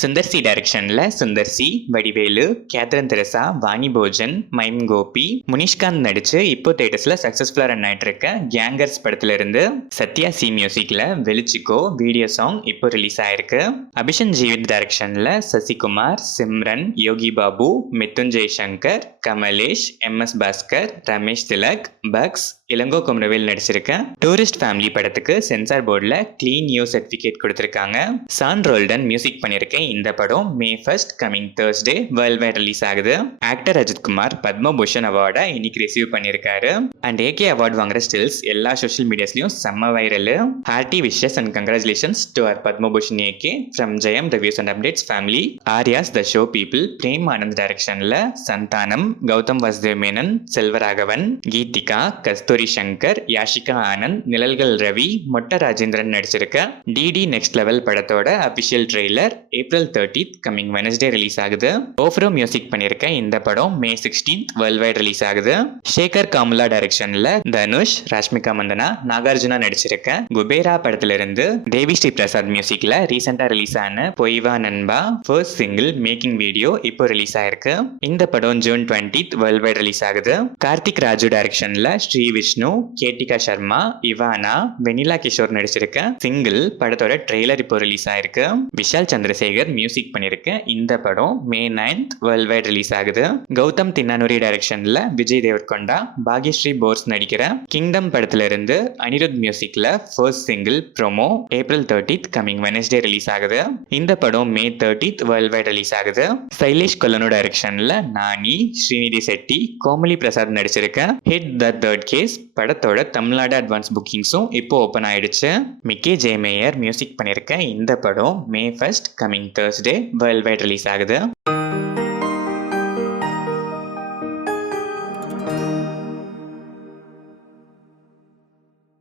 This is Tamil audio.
சுந்தர் சி டைரக்ஷன்ல சுந்தர் சி, வடிவேலு, கேத்ரின் தெரசா, வாணி போஜன், மைம் கோபி, முனிஷ்காந்த் நடிச்சு இப்போ தியேட்டர்ஸ்ல சக்சஸ்ஃபுல்லா ரன் ஆயிட்டு இருக்க கேங்கர்ஸ் படத்துல இருந்து சத்யா சி மியூசிக்ல வெளிச்சிக்கோ வீடியோ சாங் இப்போ ரிலீஸ் ஆயிருக்கு. அபிஷன் ஜீவித் டைரக்ஷன்ல சசிகுமார், சிம்ரன், யோகி பாபு, மிதுன் ஜெய்சங்கர், கமலேஷ், எம்.எஸ். பாஸ்கர், ரமேஷ் திலக், பக்ஸ், இளங்கோ குமரவேல் நடிச்சிருக்க டூரிஸ்ட் ஃபேமிலி படத்துக்கு சென்சார் போர்டில் கிளீன் யூ சர்டிஃபிகேட் கொடுத்திருக்காங்க. சான் ரோல்டன் மியூசிக் பண்ணியிருக்கேன். இந்த படம் May 1 coming Thursday world wide release ஆகுது. ஆக்டர் அஜித்குமார் பத்மபூஷன் அவார்டை இன்னைக்கு ரிசீவ் பண்ணியிருக்காரு. அண்ட் ஏகே அவார்ட் வாங்குற ஸ்டில்ஸ் எல்லா சோஷியல் மீடியாஸ்லயும் செம்ம viral. Hearty wishes and congratulations to our Padma Bhushan AK from Jayam reviews and updates family. Arya's the show people Prem Anand டைரக்ஷன்ல சந்தானம், கௌதம் வாசுதேவ் மேனன், செல்வராகவன், கீதிகா, கஸ்தூரி சங்கர், யாஷிகா ஆனந்த், நிழல்கள் ரவி, மொட்ட ராஜேந்திரன் நடிச்சிருக்க டிடி நெக்ஸ்ட் லெவல் படத்தோட official trailer April 30 coming Wednesday release ஆகுது. ஓஃப்ரோ மியூசிக் பண்ணியிருக்க இந்த படம் May 16 வேர்ல்ட் வைட் ரிலீஸ் ஆகுது. ஷேகர் காமுலா டைரக்ஷன்ல தனுஷ், ராஷ்மிகா மந்தனா, நாகார்ஜுனா நடிச்சிருக்க குபேரா படத்துல இருந்து தேவி ஸ்ரீ பிரசாத் மியூசிக்ல ரீசெண்டா ரிலீஸ் ஆன பொய்வா நண்பா ஃபர்ஸ்ட் சிங்கிள் மேக்கிங் வீடியோ இப்போ ரிலீஸ் ஆயிருக்கு. இந்த படம் June 20 வேர்ல்ட் வைட் ரிலீஸ் ஆகுது. கார்த்திக் ராஜு டைரக்ஷன்ல ஸ்ரீ விஷ்ணு, கேட்டிகா சர்மா, இவானா, வெனிலா கிஷோர் நடிச்சிருக்க சிங்கிள் படத்தோட ட்ரெய்லர் இப்போ ரிலீஸ் ஆயிருக்கு. விஷால் சந்திரசேகர் மியூசிக் பண்ணிருக்க இந்த படம் May 9 வேர்ல்ட் வைட் ரிலீஸ் ஆகுது. கௌதம் தின்னானூரி டைரக்ஷன்ல விஜய் தேவர்கொண்டா, பாக்யஸ்ரீ போர்ஸ் நடிக்கிற கிங்டம் படத்துல இருந்து அனிருத் மியூசிக்ல first single promo April 30 coming Wednesday release ஆகுது. இந்த படம் May 30 வேர்ல்ட் வைட் ரிலீஸ் ஆகுது. சைலேஷ் கொல்லனு டைரக்ஷன்ல நானி, ஸ்ரீநிதி செட்டி, கோமலி பிரசாத் நடிச்சிருக்க ஹிட் த தேர்ட் கேஸ் படத்தோட தமிழ்நாடு அட்வான்ஸ் புக்கிங்ஸும் இப்போ ஓப்பன் ஆயிடுச்சு. மிக்கே ஜெயமேயர் மியூசிக் பண்ணியிருக்க இந்த படம் May 1 coming Thursday world wide release ஆகுது.